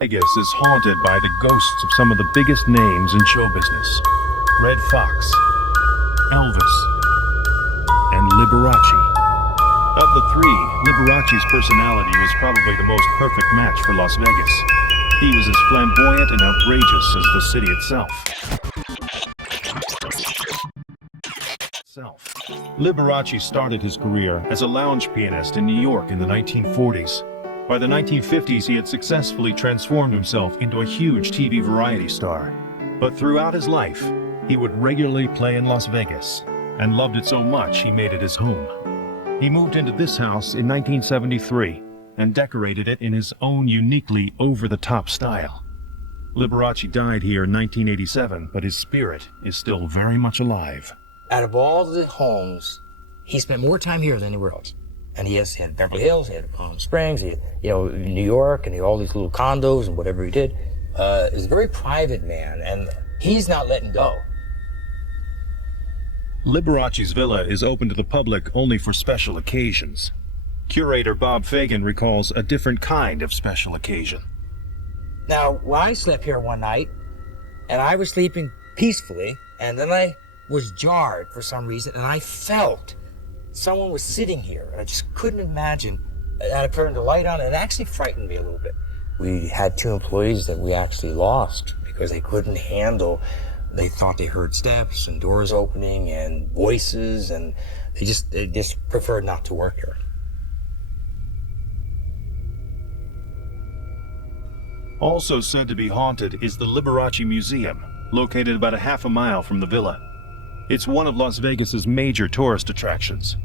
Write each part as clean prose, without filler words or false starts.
Vegas is haunted by the ghosts of some of the biggest names in show business. Red Fox, Elvis, and Liberace. Of the three, Liberace's personality was probably the most perfect match for Las Vegas. He was as flamboyant and outrageous as the city itself. Liberace started his career as a lounge pianist in New York in the 1940s. By the 1950s, he had successfully transformed himself into a huge TV variety star. But throughout his life, he would regularly play in Las Vegas, and loved it so much he made it his home. He moved into this house in 1973 and decorated it in his own uniquely over-the-top style. Liberace died here in 1987, but his spirit is still very much alive. Out of all the homes, he spent more time here than anywhere else. And he had Beverly Hills, he had Palm Springs, he had, New York, and he had all these little condos and whatever he did. He's a very private man, and he's not letting go. Liberace's villa is open to the public only for special occasions. Curator Bob Fagan recalls a different kind of special occasion. Now, I slept here one night, and I was sleeping peacefully, and then I was jarred for some reason, and I felt someone was sitting here, and I just couldn't imagine. And I turned the light on, and it actually frightened me a little bit. We had 2 employees that we actually lost because they couldn't handle. They thought they heard steps and doors opening and voices, and they just preferred not to work here. Also said to be haunted is the Liberace Museum, located about a half a mile from the villa. It's one of Las Vegas's major tourist attractions.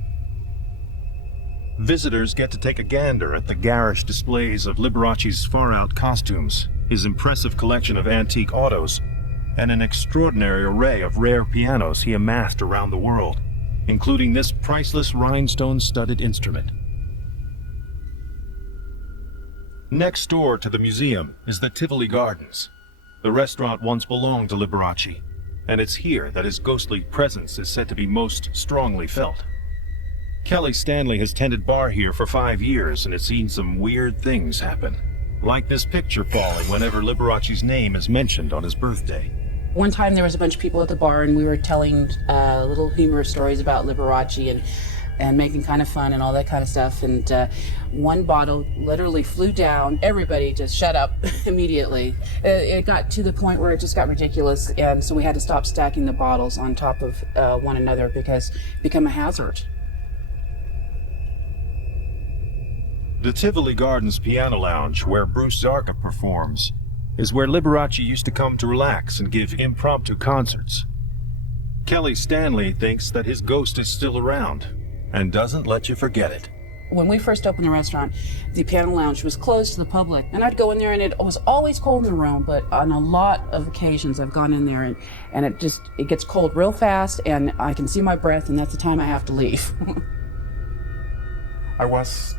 Visitors get to take a gander at the garish displays of Liberace's far-out costumes, his impressive collection of antique autos, and an extraordinary array of rare pianos he amassed around the world, including this priceless rhinestone-studded instrument. Next door to the museum is the Tivoli Gardens. The restaurant once belonged to Liberace, and it's here that his ghostly presence is said to be most strongly felt. Kelly Stanley has tended bar here for 5 years and has seen some weird things happen, like this picture falling whenever Liberace's name is mentioned on his birthday. One time there was a bunch of people at the bar and we were telling little humorous stories about Liberace and making kind of fun and all that kind of stuff, and one bottle literally flew down. Everybody just shut up immediately. It got to the point where it just got ridiculous, and so we had to stop stacking the bottles on top of one another because it became a hazard. The Tivoli Gardens Piano Lounge, where Bruce Zarka performs, is where Liberace used to come to relax and give impromptu concerts. Kelly Stanley thinks that his ghost is still around and doesn't let you forget it. When we first opened the restaurant, the piano lounge was closed to the public, and I'd go in there and it was always cold in the room, but on a lot of occasions I've gone in there and it gets cold real fast and I can see my breath, and that's the time I have to leave. I was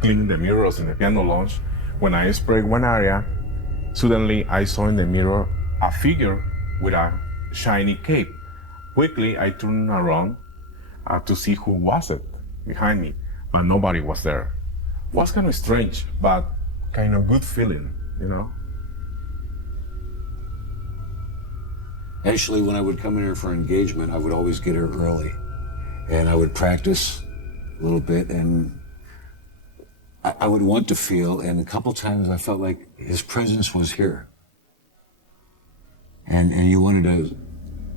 cleaning the mirrors in the piano lounge. When I sprayed one area, suddenly I saw in the mirror a figure with a shiny cape. Quickly I turned around to see who was it behind me, but nobody was there. It was kind of strange, but kind of good feeling, Actually, when I would come in here for engagement, I would always get here early, and I would practice a little bit, and I would want to feel, and a couple times I felt like his presence was here. And you wanted to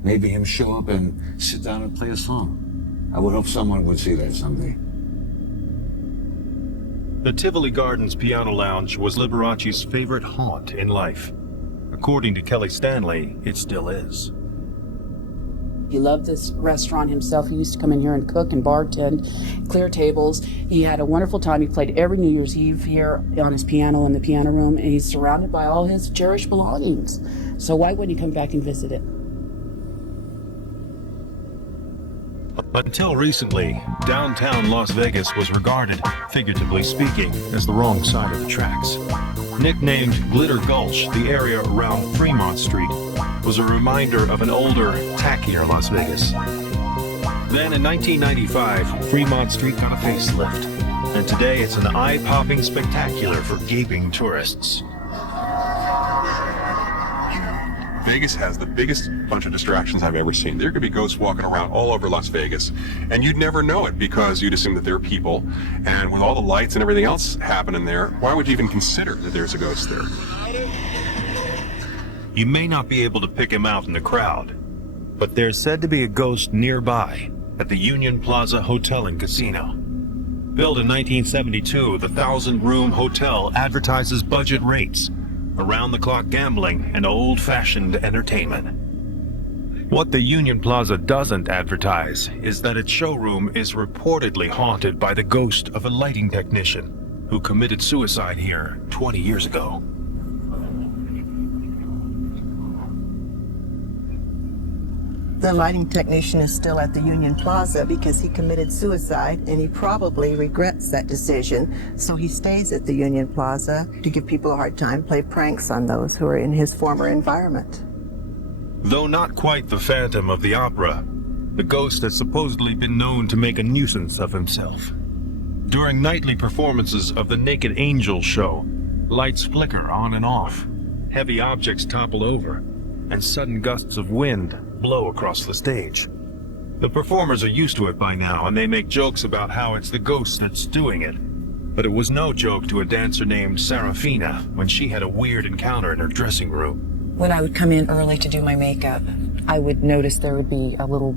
maybe him show up and sit down and play a song. I would hope someone would see that someday. The Tivoli Gardens Piano Lounge was Liberace's favorite haunt in life. According to Kelly Stanley, it still is. He loved this restaurant himself. He used to come in here and cook and bartend, clear tables. He had a wonderful time. He played every New Year's Eve here on his piano in the piano room, and he's surrounded by all his cherished belongings. So why wouldn't he come back and visit it? Until recently, downtown Las Vegas was regarded, figuratively speaking, as the wrong side of the tracks. Nicknamed Glitter Gulch, the area around Fremont Street was a reminder of an older, tackier Las Vegas. Then in 1995, Fremont Street got a facelift, and today it's an eye-popping spectacular for gaping tourists. Vegas has the biggest bunch of distractions I've ever seen. There could be ghosts walking around all over Las Vegas, and you'd never know it because you'd assume that they're people. And with all the lights and everything else happening there, why would you even consider that there's a ghost there? You may not be able to pick him out in the crowd, but there's said to be a ghost nearby at the Union Plaza Hotel and Casino. Built in 1972, the 1,000-room hotel advertises budget rates, around-the-clock gambling, and old-fashioned entertainment. What the Union Plaza doesn't advertise is that its showroom is reportedly haunted by the ghost of a lighting technician who committed suicide here 20 years ago. The lighting technician is still at the Union Plaza because he committed suicide and he probably regrets that decision. So he stays at the Union Plaza to give people a hard time, play pranks on those who are in his former environment. Though not quite the Phantom of the Opera, the ghost has supposedly been known to make a nuisance of himself. During nightly performances of the Naked Angel show, lights flicker on and off, heavy objects topple over, and sudden gusts of wind blow across the stage. The performers are used to it by now, and they make jokes about how it's the ghost that's doing it. But it was no joke to a dancer named Serafina when she had a weird encounter in her dressing room. When I would come in early to do my makeup, I would notice there would be a little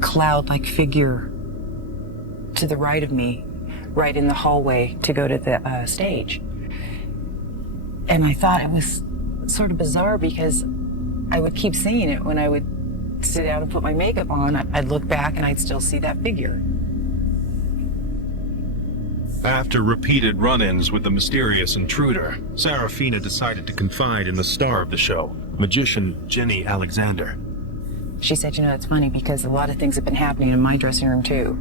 cloud-like figure to the right of me, right in the hallway to go to the stage. And I thought it was sort of bizarre because I would keep seeing it when I would sit down and put my makeup on. I'd look back and I'd still see that figure. After repeated run-ins with the mysterious intruder, Serafina decided to confide in the star of the show, magician Jenny Alexander. She said, you know, it's funny because a lot of things have been happening in my dressing room too.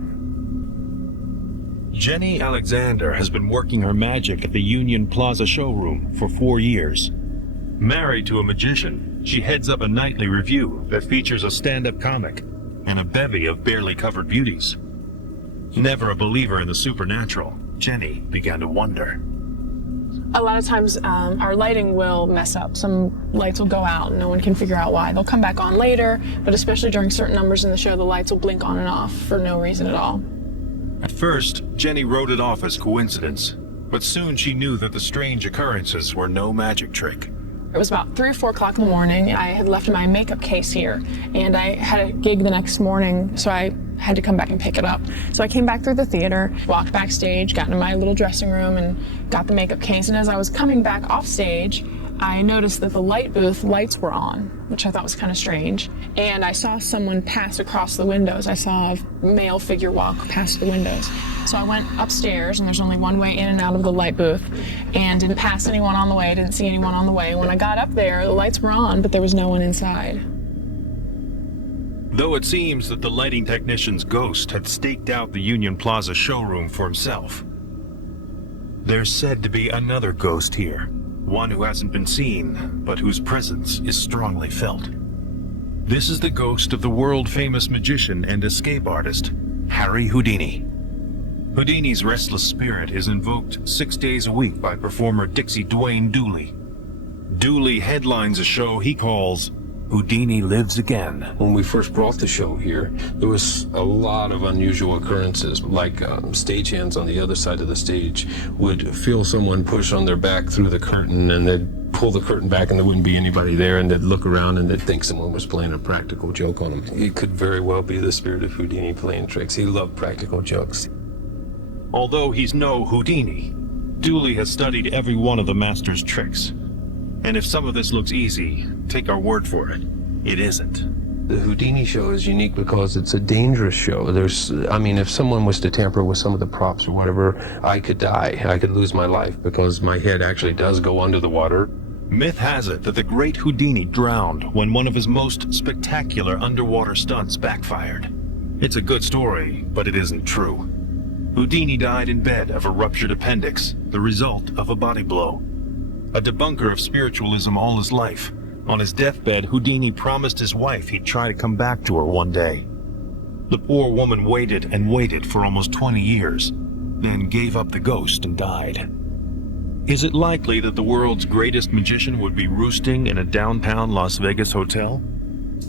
Jenny Alexander has been working her magic at the Union Plaza showroom for 4 years. Married to a magician, she heads up a nightly revue that features a stand-up comic and a bevy of barely covered beauties. Never a believer in the supernatural, Jenny began to wonder. A lot of times our lighting will mess up. Some lights will go out and no one can figure out why. They'll come back on later, but especially during certain numbers in the show, the lights will blink on and off for no reason at all. At first, Jenny wrote it off as coincidence, but soon she knew that the strange occurrences were no magic trick. It was about 3 or 4 o'clock in the morning. I had left my makeup case here, and I had a gig the next morning, so I had to come back and pick it up. So I came back through the theater, walked backstage, got into my little dressing room, and got the makeup case. And as I was coming back off stage, I noticed that the light booth lights were on, which I thought was kind of strange. And I saw someone pass across the windows. I saw a male figure walk past the windows. So I went upstairs, and there's only one way in and out of the light booth, and didn't pass anyone on the way, didn't see anyone on the way. When I got up there, the lights were on, but there was no one inside. Though it seems that the lighting technician's ghost had staked out the Union Plaza showroom for himself, there's said to be another ghost here, one who hasn't been seen, but whose presence is strongly felt. This is the ghost of the world-famous magician and escape artist, Harry Houdini. Houdini's restless spirit is invoked 6 days a week by performer Dixie Dwayne Dooley. Dooley headlines a show he calls Houdini Lives Again. When we first brought the show here, there was a lot of unusual occurrences, like stagehands on the other side of the stage would feel someone push on their back through the curtain, and they'd pull the curtain back and there wouldn't be anybody there, and they'd look around and they'd think someone was playing a practical joke on them. It could very well be the spirit of Houdini playing tricks. He loved practical jokes. Although he's no Houdini, Dooley has studied every one of the master's tricks. And if some of this looks easy, take our word for it, it isn't. The Houdini show is unique because it's a dangerous show. If someone was to tamper with some of the props or whatever, I could die. I could lose my life because my head actually does go under the water. Myth has it that the great Houdini drowned when one of his most spectacular underwater stunts backfired. It's a good story, but it isn't true. Houdini died in bed of a ruptured appendix, the result of a body blow. A debunker of spiritualism all his life, on his deathbed, Houdini promised his wife he'd try to come back to her one day. The poor woman waited and waited for almost 20 years, then gave up the ghost and died. Is it likely that the world's greatest magician would be roosting in a downtown Las Vegas hotel?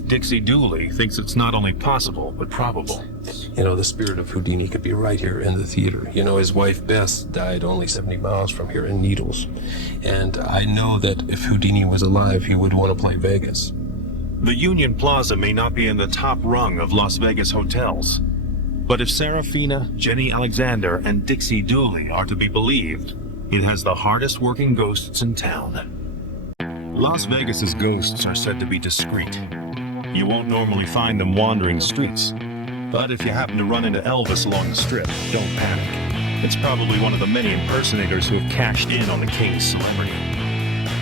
Dixie Dooley thinks it's not only possible, but probable. You know, the spirit of Houdini could be right here in the theater. You know, his wife Bess died only 70 miles from here in Needles. And I know that if Houdini was alive, he would want to play Vegas. The Union Plaza may not be in the top rung of Las Vegas hotels, but if Serafina, Jenny Alexander, and Dixie Dooley are to be believed, it has the hardest working ghosts in town. Las Vegas's ghosts are said to be discreet. You won't normally find them wandering streets, but if you happen to run into Elvis along the strip, don't panic. It's probably one of the many impersonators who have cashed in on the king's celebrity.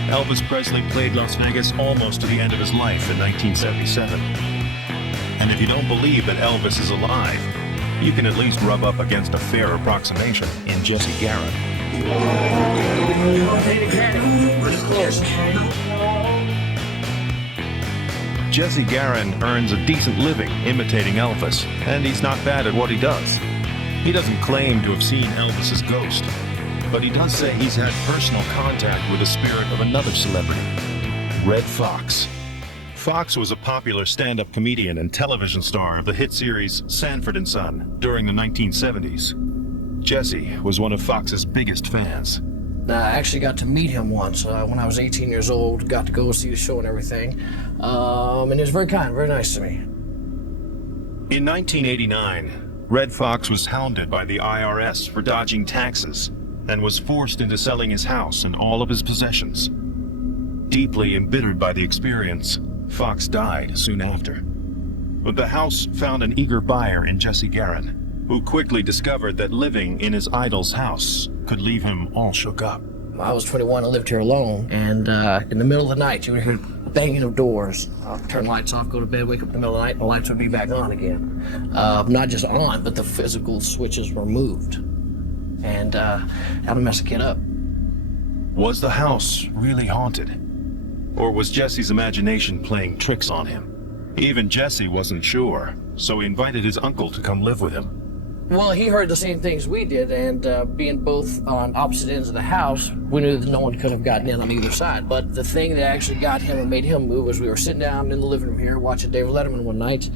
Elvis Presley played Las Vegas almost to the end of his life in 1977. And if you don't believe that Elvis is alive, you can at least rub up against a fair approximation in Jesse Garrett. Jesse Garrett earns a decent living imitating Elvis, and he's not bad at what he does. He doesn't claim to have seen Elvis's ghost, but he does say he's had personal contact with the spirit of another celebrity, Red Fox. Fox was a popular stand-up comedian and television star of the hit series Sanford & Son during the 1970s. Jesse was one of Fox's biggest fans. I actually got to meet him once when I was 18 years old, got to go see the show and everything. And he was very kind, very nice to me. In 1989, Red Fox was hounded by the IRS for dodging taxes and was forced into selling his house and all of his possessions. Deeply embittered by the experience, Fox died soon after. But the house found an eager buyer in Jesse Garrett, who quickly discovered that living in his idol's house could leave him all shook up. I was 21 and lived here alone, and in the middle of the night, you would hear banging of doors. I'd turn lights off, go to bed, wake up in the middle of the night, and the lights would be back on again. Not just on, but the physical switches were moved. And that'll mess a kid up. Was the house really haunted? Or was Jesse's imagination playing tricks on him? Even Jesse wasn't sure, so he invited his uncle to come live with him. Well, he heard the same things we did, and being both on opposite ends of the house, we knew that no one could have gotten in on either side. But the thing that actually got him and made him move was we were sitting down in the living room here watching David Letterman one night,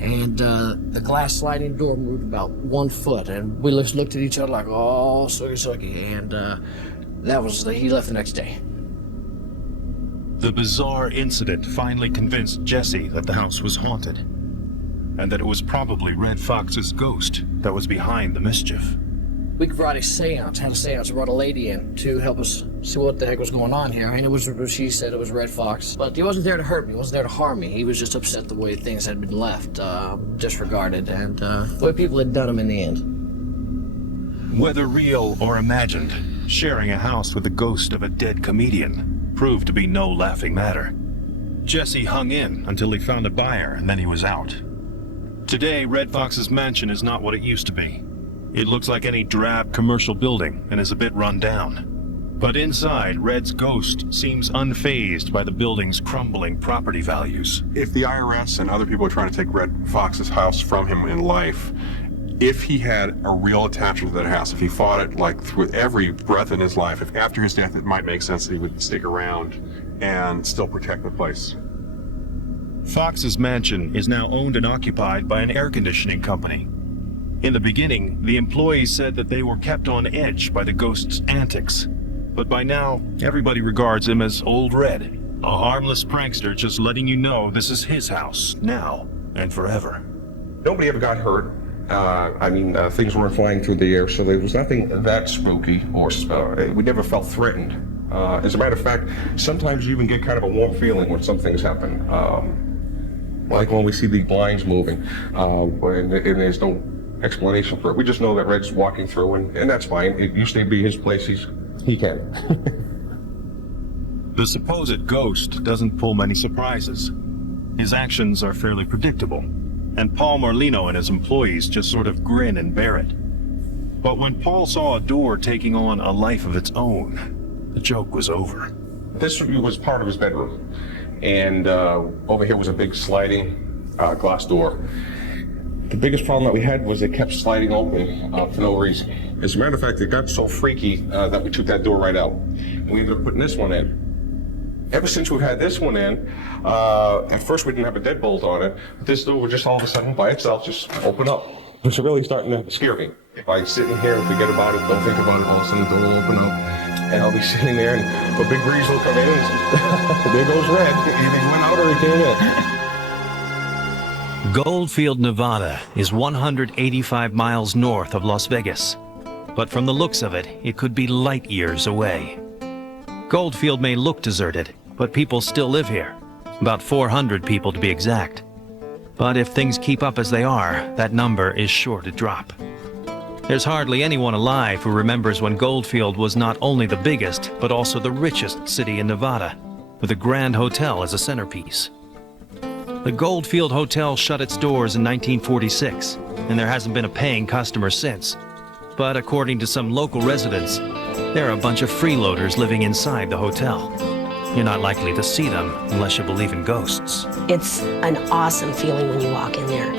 and the glass sliding door moved about 1 foot, and we just looked at each other like, oh, sucky, and he left the next day. The bizarre incident finally convinced Jesse that the house was haunted, and that it was probably Red Fox's ghost that was behind the mischief. We brought a seance, we brought a lady in to help us see what the heck was going on here, and she said it was Red Fox. But he wasn't there to hurt me, he wasn't there to harm me, he was just upset the way things had been left, disregarded, and the way people had done them in the end. Whether real or imagined, sharing a house with the ghost of a dead comedian proved to be no laughing matter. Jesse hung in until he found a buyer, and then he was out. Today, Red Fox's mansion is not what it used to be. It looks like any drab commercial building and is a bit run down. But inside, Red's ghost seems unfazed by the building's crumbling property values. If the IRS and other people are trying to take Red Fox's house from him in life, if he had a real attachment to that house, if he fought it like through every breath in his life, if after his death it might make sense that he would stick around and still protect the place. Fox's mansion is now owned and occupied by an air conditioning company. In the beginning, the employees said that they were kept on edge by the ghost's antics. But by now, everybody regards him as Old Red, a harmless prankster just letting you know this is his house, now and forever. Nobody ever got hurt. Things weren't flying through the air, so there was nothing that spooky or we never felt threatened. As a matter of fact, sometimes you even get kind of a warm feeling when some things happen. Like when we see the blinds moving, and there's no explanation for it. We just know that Red's walking through, and that's fine. It used to be his place. He can. The supposed ghost doesn't pull many surprises. His actions are fairly predictable, and Paul Morlino and his employees just sort of grin and bear it. But when Paul saw a door taking on a life of its own, the joke was over. This was part of his bedroom, and over here was a big sliding glass door. The biggest problem that we had was it kept sliding open for no reason. As a matter of fact, it got so freaky that we took that door right out. We ended up putting this one in. Ever since we've had this one in, at first we didn't have a deadbolt on it, but this door would just all of a sudden by itself just open up. It's really starting to scare me. If I sit in here and forget about it, don't think about it, all of a sudden the door will open up, and I'll be sitting there and a big breeze will come in, and there goes Red. Either he went out or he came in. Goldfield, Nevada is 185 miles north of Las Vegas, but from the looks of it, it could be light years away. Goldfield may look deserted, but people still live here, about 400 people to be exact. But if things keep up as they are, that number is sure to drop. There's hardly anyone alive who remembers when Goldfield was not only the biggest, but also the richest city in Nevada, with a grand hotel as a centerpiece. The Goldfield Hotel shut its doors in 1946, and there hasn't been a paying customer since. But according to some local residents, there are a bunch of freeloaders living inside the hotel. You're not likely to see them unless you believe in ghosts. It's an awesome feeling when you walk in there.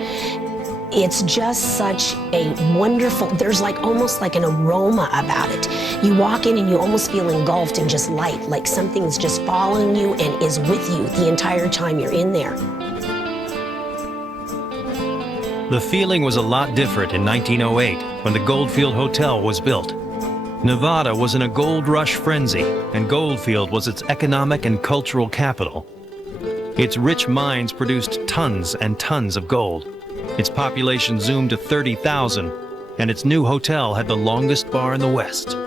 It's just such a wonderful, there's like almost like an aroma about it. You walk in and you almost feel engulfed in just light, like something's just following you and is with you the entire time you're in there. The feeling was a lot different in 1908 when the Goldfield Hotel was built. Nevada was in a gold rush frenzy, and Goldfield was its economic and cultural capital. Its rich mines produced tons and tons of gold. Its population zoomed to 30,000, and its new hotel had the longest bar in the West.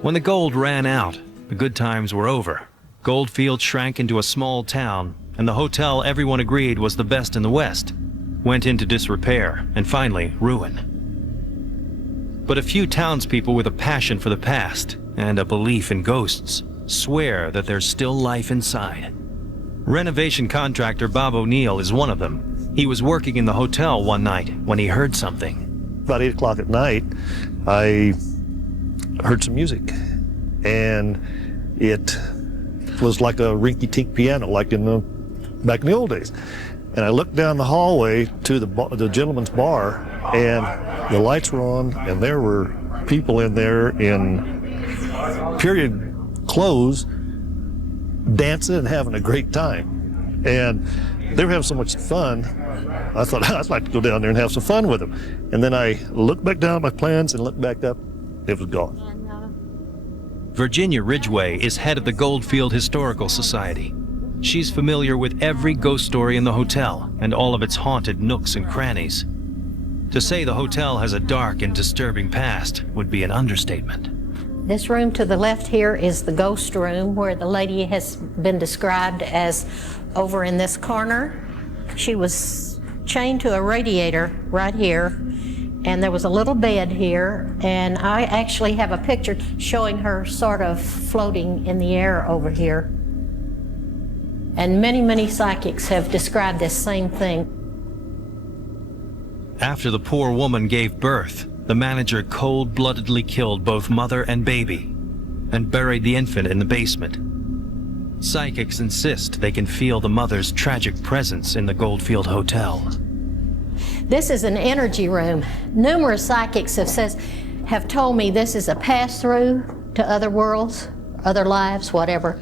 When the gold ran out, the good times were over. Goldfield shrank into a small town, and the hotel everyone agreed was the best in the West went into disrepair and finally ruin. But a few townspeople with a passion for the past and a belief in ghosts swear that there's still life inside. Renovation contractor Bob O'Neill is one of them. He was working in the hotel one night when he heard something. About 8 o'clock at night, I heard some music, and it was like a rinky-tink piano, like back in the old days. And I looked down the hallway to the gentleman's bar, and the lights were on, and there were people in there in period clothes dancing and having a great time. And they were having so much fun, I thought I'd like to go down there and have some fun with them. And then I looked back down at my plans and looked back up, it was gone. Virginia Ridgway is head of the Goldfield Historical Society. She's familiar with every ghost story in the hotel and all of its haunted nooks and crannies. To say the hotel has a dark and disturbing past would be an understatement. This room to the left here is the ghost room, where the lady has been described as over in this corner. She was chained to a radiator right here, and there was a little bed here, and I actually have a picture showing her sort of floating in the air over here. And many, many psychics have described this same thing. After the poor woman gave birth, the manager cold-bloodedly killed both mother and baby and buried the infant in the basement. Psychics insist they can feel the mother's tragic presence in the Goldfield Hotel. This is an energy room. Numerous psychics have told me this is a pass-through to other worlds, other lives, whatever.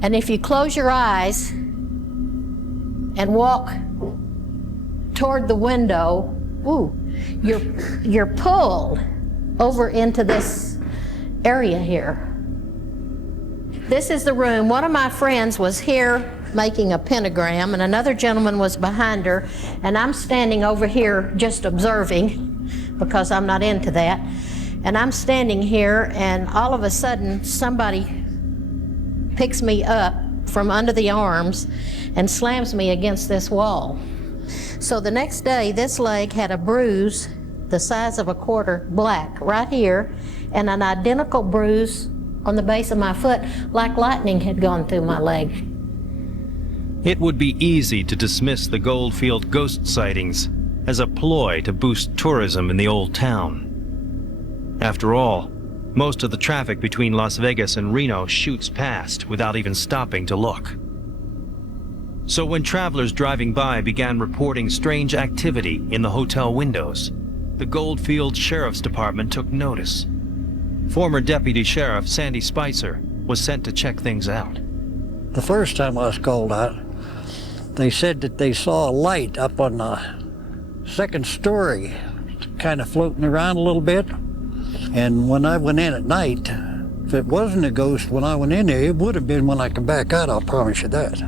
And if you close your eyes and walk toward the window, you're pulled over into this area here. This is the room. One of my friends was here making a pentagram, and another gentleman was behind her, and I'm standing over here just observing because I'm not into that. And I'm standing here, and all of a sudden somebody picks me up from under the arms and slams me against this wall. So the next day, this leg had a bruise the size of a quarter, black, right here, and an identical bruise on the base of my foot, like lightning had gone through my leg. It would be easy to dismiss the Goldfield ghost sightings as a ploy to boost tourism in the old town. After all, most of the traffic between Las Vegas and Reno shoots past without even stopping to look. So when travelers driving by began reporting strange activity in the hotel windows, the Goldfield Sheriff's Department took notice. Former Deputy Sheriff Sandy Spicer was sent to check things out. The first time I was called out, they said that they saw a light up on the second story, kind of floating around a little bit. And when I went in at night, if it wasn't a ghost when I went in there, it would have been when I come back out, I'll promise you that.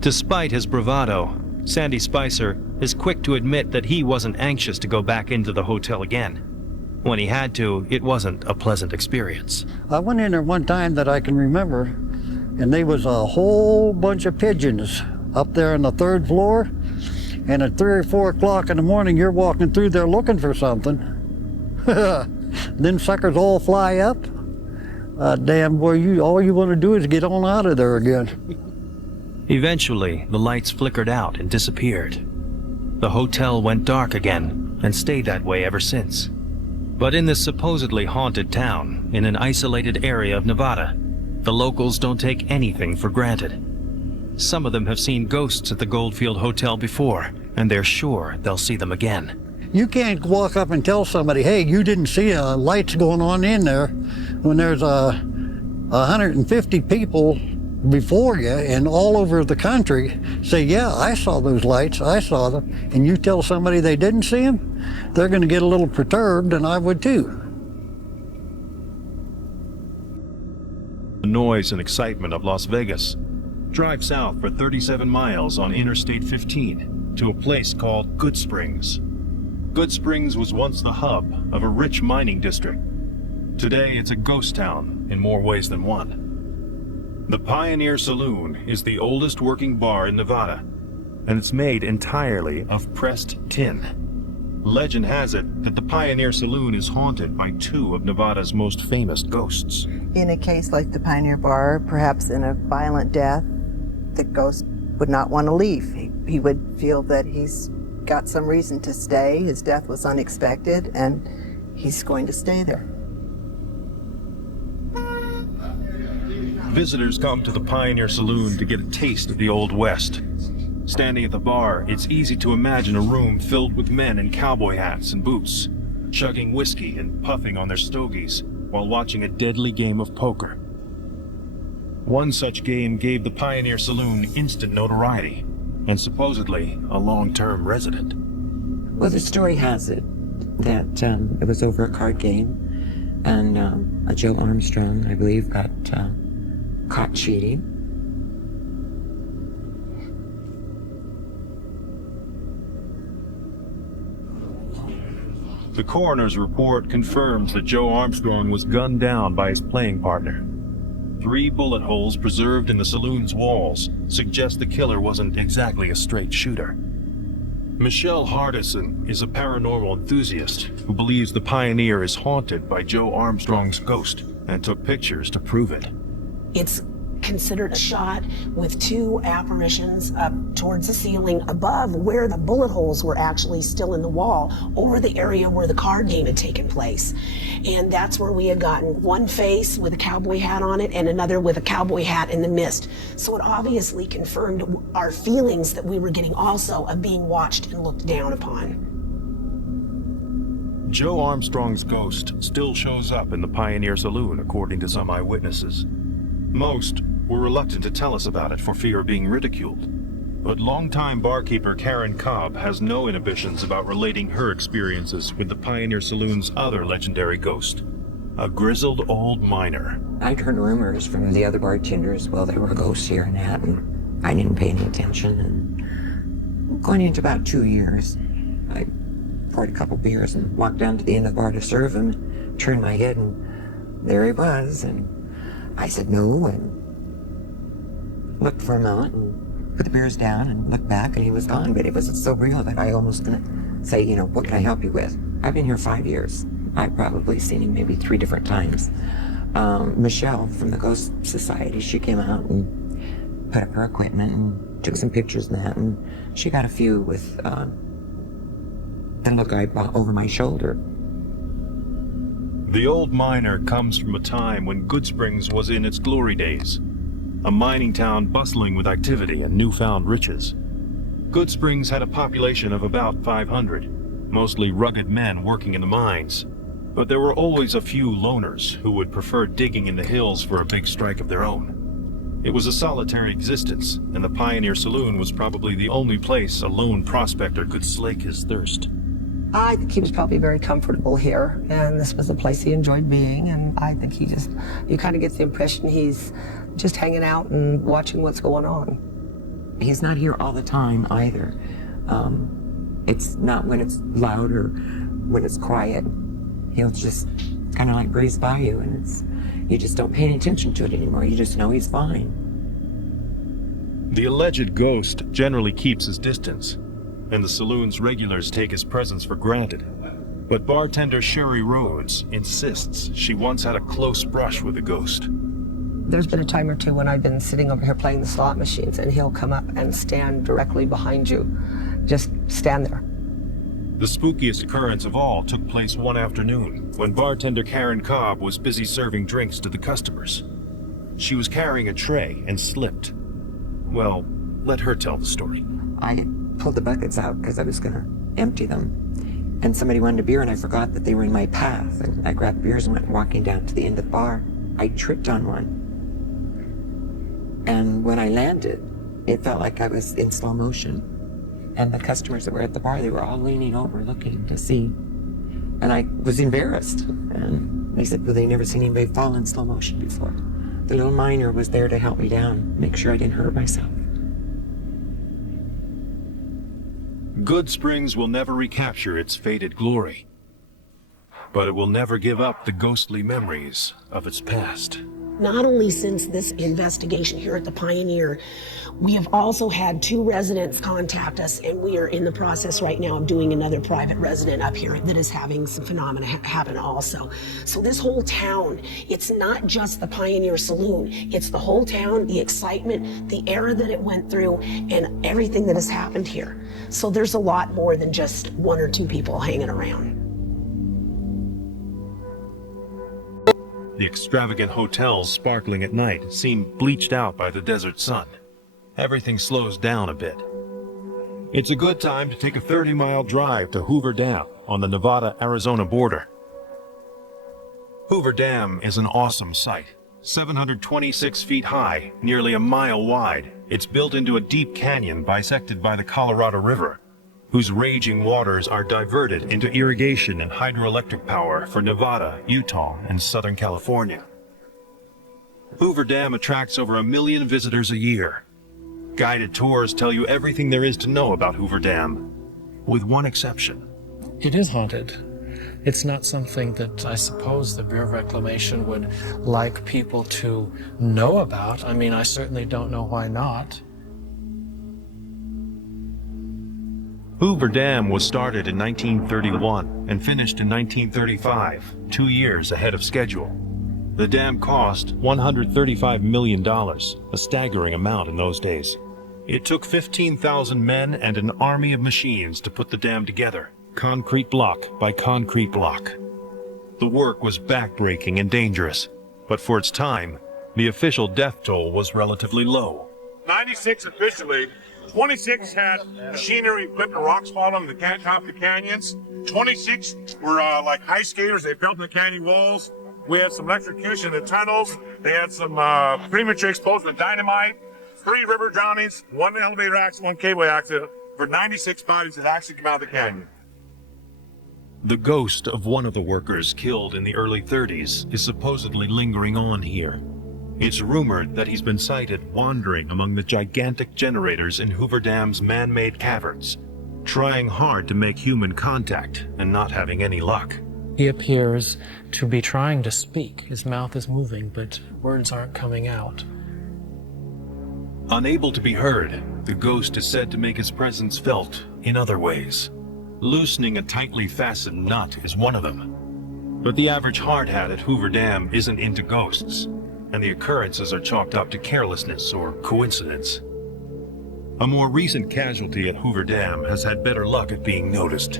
Despite his bravado, Sandy Spicer is quick to admit that he wasn't anxious to go back into the hotel again. When he had to, it wasn't a pleasant experience. I went in there one time that I can remember, and there was a whole bunch of pigeons up there on the third floor, and at 3 or 4 o'clock in the morning, you're walking through there looking for something. Them suckers all fly up. Damn, boy, all you want to do is get on out of there again. Eventually, the lights flickered out and disappeared. The hotel went dark again and stayed that way ever since. But in this supposedly haunted town, in an isolated area of Nevada, the locals don't take anything for granted. Some of them have seen ghosts at the Goldfield Hotel before, and they're sure they'll see them again. You can't walk up and tell somebody, hey, you didn't see lights going on in there when there's 150 people before you and all over the country say, yeah, I saw those lights, I saw them, and you tell somebody they didn't see them, they're going to get a little perturbed, and I would too. The noise and excitement of Las Vegas. Drive south for 37 miles on Interstate 15 to a place called Good Springs. Good Springs was once the hub of a rich mining district. Today it's a ghost town in more ways than one. The Pioneer Saloon is the oldest working bar in Nevada, and it's made entirely of pressed tin. Legend has it that the Pioneer Saloon is haunted by 2 of Nevada's most famous ghosts. In a case like the Pioneer Bar, perhaps in a violent death, the ghost would not want to leave. He would feel that he's got some reason to stay. His death was unexpected, and he's going to stay there. Visitors come to the Pioneer Saloon to get a taste of the Old West. Standing at the bar, it's easy to imagine a room filled with men in cowboy hats and boots, chugging whiskey and puffing on their stogies while watching a deadly game of poker. One such game gave the Pioneer Saloon instant notoriety and supposedly a long-term resident. Well, the story has it that it was over a card game, and Joe Armstrong, I believe, got caught cheating. The coroner's report confirms that Joe Armstrong was gunned down by his playing partner. 3 bullet holes preserved in the saloon's walls suggest the killer wasn't exactly a straight shooter. Michelle Hardison is a paranormal enthusiast who believes the Pioneer is haunted by Joe Armstrong's ghost and took pictures to prove it. It's considered a shot with 2 apparitions up towards the ceiling above where the bullet holes were actually still in the wall, over the area where the card game had taken place. And that's where we had gotten one face with a cowboy hat on it and another with a cowboy hat in the mist. So it obviously confirmed our feelings that we were getting also of being watched and looked down upon. Joe Armstrong's ghost still shows up in the Pioneer Saloon, according to some eyewitnesses. Most were reluctant to tell us about it for fear of being ridiculed. But longtime barkeeper Karen Cobb has no inhibitions about relating her experiences with the Pioneer Saloon's other legendary ghost, a grizzled old miner. I'd heard rumors from the other bartenders, well, there were ghosts here and that, and I didn't pay any attention. And going into about 2 years, I poured a couple beers and walked down to the end of the bar to serve him, turned my head, and there he was, and I said no, and looked for a moment, and put the beers down, and looked back, and he was gone. But it was so real that I almost gonna say, you know, what can I help you with? I've been here 5 years. I've probably seen him maybe 3 different times. Michelle from the Ghost Society, she came out and put up her equipment and took some pictures and that, and she got a few with the look I bought over my shoulder. The old miner comes from a time when Good Springs was in its glory days. a mining town bustling with activity and newfound riches. Good Springs had a population of about 500, mostly rugged men working in the mines. But there were always a few loners who would prefer digging in the hills for a big strike of their own. It was a solitary existence, and the Pioneer Saloon was probably the only place a lone prospector could slake his thirst. I think he was probably very comfortable here, and this was a place he enjoyed being, and I think you kind of get the impression he's just hanging out and watching what's going on. He's not here all the time either. It's not when it's loud or when it's quiet. He'll just kind of like breeze by you, and you just don't pay any attention to it anymore. You just know he's fine. The alleged ghost generally keeps his distance, and the saloon's regulars take his presence for granted. But bartender Sherry Rhodes insists she once had a close brush with the ghost. There's been a time or two when I've been sitting over here playing the slot machines, and he'll come up and stand directly behind you. Just stand there. The spookiest occurrence of all took place one afternoon when bartender Karen Cobb was busy serving drinks to the customers. She was carrying a tray and slipped. Well, let her tell the story. I pulled the buckets out because I was going to empty them. And somebody wanted a beer, and I forgot that they were in my path. And I grabbed beers and went walking down to the end of the bar. I tripped on one. And when I landed, it felt like I was in slow motion. And the customers that were at the bar, they were all leaning over looking to see. And I was embarrassed. And they said, well, they'd never seen anybody fall in slow motion before. The little miner was there to help me down, make sure I didn't hurt myself. Good Springs will never recapture its faded glory, but it will never give up the ghostly memories of its past. Not only since this investigation here at the Pioneer, we have also had 2 residents contact us, and we are in the process right now of doing another private resident up here that is having some phenomena happen also. So this whole town, it's not just the Pioneer Saloon, it's the whole town, the excitement, the era that it went through, and everything that has happened here. So there's a lot more than just 1 or 2 people hanging around. The extravagant hotels sparkling at night seem bleached out by the desert sun. Everything slows down a bit. It's a good time to take a 30-mile drive to Hoover Dam on the Nevada-Arizona border. Hoover Dam is an awesome sight. 726 feet high, nearly a mile wide, it's built into a deep canyon bisected by the Colorado River, whose raging waters are diverted into irrigation and hydroelectric power for Nevada, Utah, and Southern California. Hoover Dam attracts over 1 million visitors a year. Guided tours tell you everything there is to know about Hoover Dam, with one exception. It is haunted. It's not something that I suppose the Bureau of Reclamation would like people to know about. I mean, I certainly don't know why not. Hoover Dam was started in 1931 and finished in 1935, 2 years ahead of schedule. The dam cost $135 million, a staggering amount in those days. It took 15,000 men and an army of machines to put the dam together, concrete block by concrete block. The work was backbreaking and dangerous, but for its time, the official death toll was relatively low. 96 officially. 26 had machinery equipped to rock spot them to top the canyons. 26 were like ice skaters. They built in the canyon walls. We had some electrocution in the tunnels. They had some premature explosion of dynamite. 3 river drownings, 1 elevator accident, 1 cable accident for 96 bodies that actually came out of the canyon. The ghost of one of the workers killed in the early 30s is supposedly lingering on here. It's rumored that he's been sighted wandering among the gigantic generators in Hoover Dam's man-made caverns, trying hard to make human contact and not having any luck. He appears to be trying to speak. His mouth is moving, but words aren't coming out. Unable to be heard, the ghost is said to make his presence felt in other ways. Loosening a tightly fastened nut is one of them. But the average hard hat at Hoover Dam isn't into ghosts, and the occurrences are chalked up to carelessness or coincidence. A more recent casualty at Hoover Dam has had better luck at being noticed.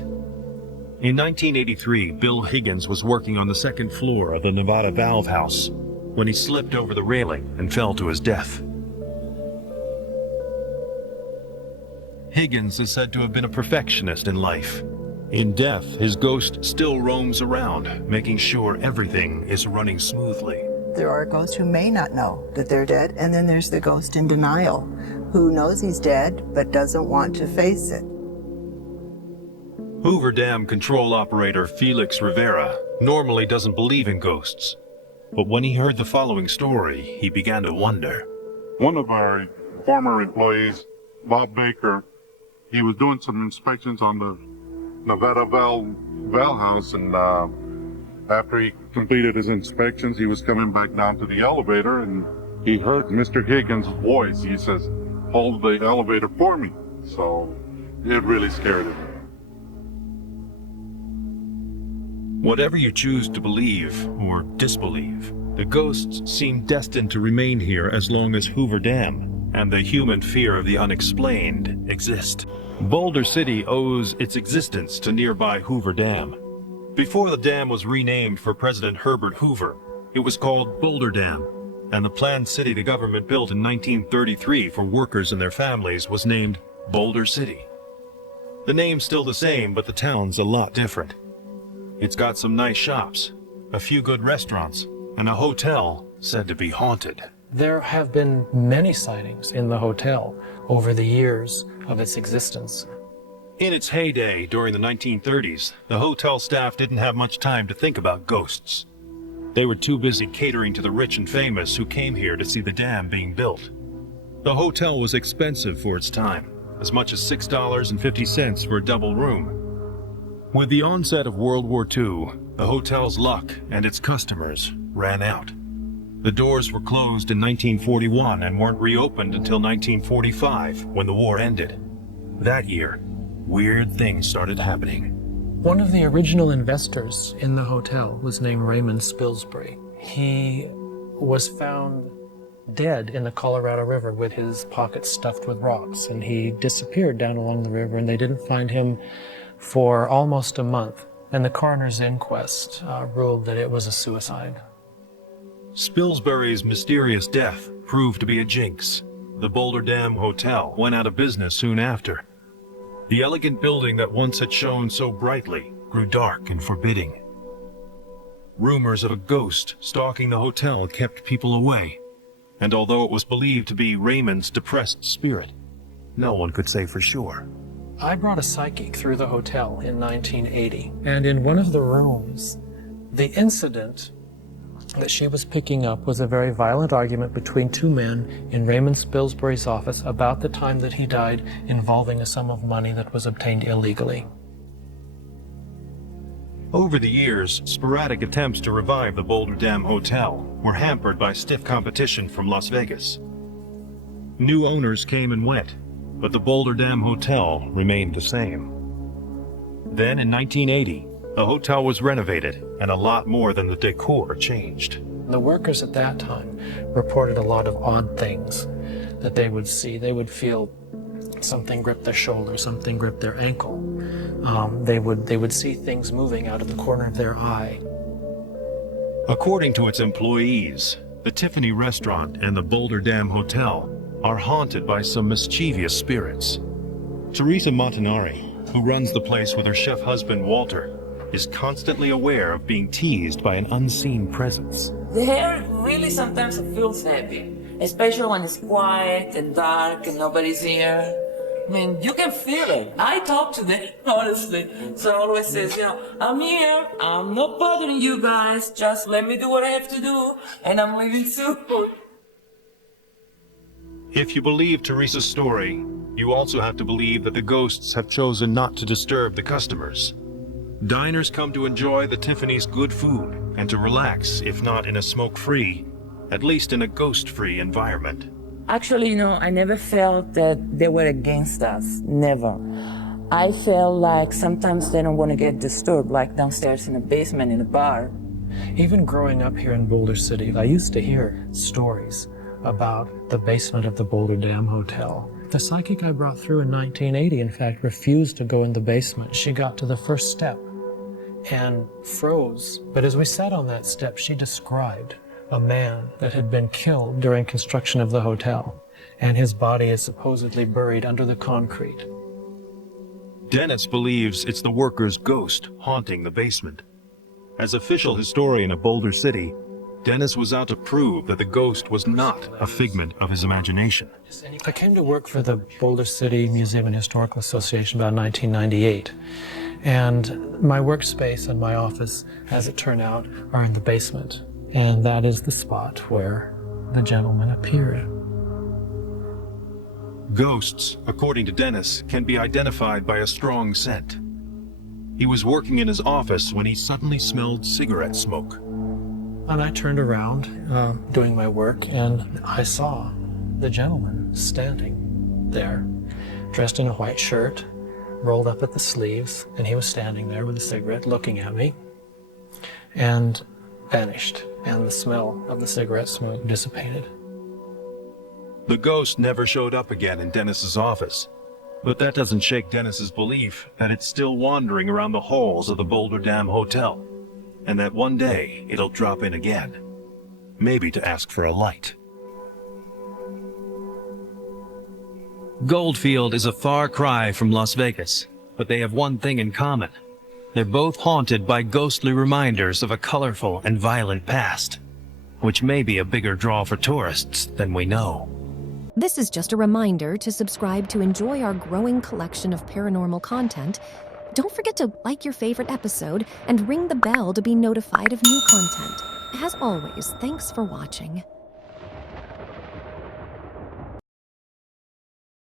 In 1983, Bill Higgins was working on the 2nd floor of the Nevada Valve House when he slipped over the railing and fell to his death. Higgins is said to have been a perfectionist in life. In death, his ghost still roams around, making sure everything is running smoothly. There are ghosts who may not know that they're dead, and then there's the ghost in denial, who knows he's dead but doesn't want to face it. Hoover Dam control operator Felix Rivera normally doesn't believe in ghosts. But when he heard the following story, he began to wonder. One of our former employees, Bob Baker, he was doing some inspections on the Nevada Bell House, and after he completed his inspections, he was coming back down to the elevator, and he heard Mr. Higgins' voice. He says, "Hold the elevator for me." So it really scared him. Whatever you choose to believe or disbelieve, the ghosts seem destined to remain here as long as Hoover Dam and the human fear of the unexplained exist. Boulder City owes its existence to nearby Hoover Dam. Before the dam was renamed for President Herbert Hoover, it was called Boulder Dam, and the planned city the government built in 1933 for workers and their families was named Boulder City. The name's still the same, but the town's a lot different. It's got some nice shops, a few good restaurants, and a hotel said to be haunted. There have been many sightings in the hotel over the years of its existence. In its heyday during the 1930s, the hotel staff didn't have much time to think about ghosts. They were too busy catering to the rich and famous who came here to see the dam being built. The hotel was expensive for its time, as much as $6.50 for a double room. With the onset of World War II, the hotel's luck and its customers ran out. The doors were closed in 1941 and weren't reopened until 1945, when the war ended. That year, weird things started happening. One of the original investors in the hotel was named Raymond Spilsbury. He was found dead in the Colorado River with his pockets stuffed with rocks, and he disappeared down along the river, and they didn't find him for almost a month, and the coroner's inquest ruled that it was a suicide. Spilsbury's mysterious death proved to be a jinx. The Boulder Dam Hotel went out of business soon after. The elegant building that once had shone so brightly grew dark and forbidding. Rumors of a ghost stalking the hotel kept people away, and although it was believed to be Raymond's depressed spirit, no one could say for sure. I brought a psychic through the hotel in 1980, and in one of the rooms, the incident that she was picking up was a very violent argument between two men in Raymond Spilsbury's office about the time that he died, involving a sum of money that was obtained illegally. Over the years, sporadic attempts to revive the Boulder Dam Hotel were hampered by stiff competition from Las Vegas. New owners came and went, but the Boulder Dam Hotel remained the same. Then in 1980, the hotel was renovated, and a lot more than the decor changed. The workers at that time reported a lot of odd things that they would see. They would feel something grip their shoulder, something grip their ankle. They would see things moving out of the corner of their eye. According to its employees, the Tiffany restaurant and the Boulder Dam Hotel are haunted by some mischievous spirits. Teresa Montanari, who runs the place with her chef husband Walter, is constantly aware of being teased by an unseen presence. The hair really sometimes feels heavy, especially when it's quiet and dark and nobody's here. I mean, you can feel it. I talk to them, honestly. So I always says, I'm here. I'm not bothering you guys. Just let me do what I have to do, and I'm leaving soon. If you believe Teresa's story, you also have to believe that the ghosts have chosen not to disturb the customers. Diners come to enjoy the Tiffany's good food and to relax, if not in a smoke-free, at least in a ghost-free environment. Actually, I never felt that they were against us. Never. I felt like sometimes they don't want to get disturbed, like downstairs in the basement in a bar. Even growing up here in Boulder City, I used to hear stories about the basement of the Boulder Dam Hotel. The psychic I brought through in 1980, in fact, refused to go in the basement. She got to the first step and froze. But as we sat on that step, she described a man that had been killed during construction of the hotel, and his body is supposedly buried under the concrete. Dennis believes it's the worker's ghost haunting the basement. As official historian of Boulder City, Dennis was out to prove that the ghost was not a figment of his imagination. I came to work for the Boulder City Museum and Historical Association about 1998. And my workspace and my office, as it turned out, are in the basement. And that is the spot where the gentleman appeared. Ghosts, according to Dennis, can be identified by a strong scent. He was working in his office when he suddenly smelled cigarette smoke. And I turned around doing my work, and I saw the gentleman standing there, dressed in a white shirt, rolled up at the sleeves, and he was standing there with a cigarette looking at me, and vanished, and the smell of the cigarette smoke dissipated. The ghost never showed up again in Dennis's office, but that doesn't shake Dennis's belief that it's still wandering around the halls of the Boulder Dam Hotel, and that one day it'll drop in again, maybe to ask for a light. Goldfield is a far cry from Las Vegas, but they have one thing in common. They're both haunted by ghostly reminders of a colorful and violent past, which may be a bigger draw for tourists than we know. This is just a reminder to subscribe to enjoy our growing collection of paranormal content. Don't forget to like your favorite episode and ring the bell to be notified of new content. As always, thanks for watching.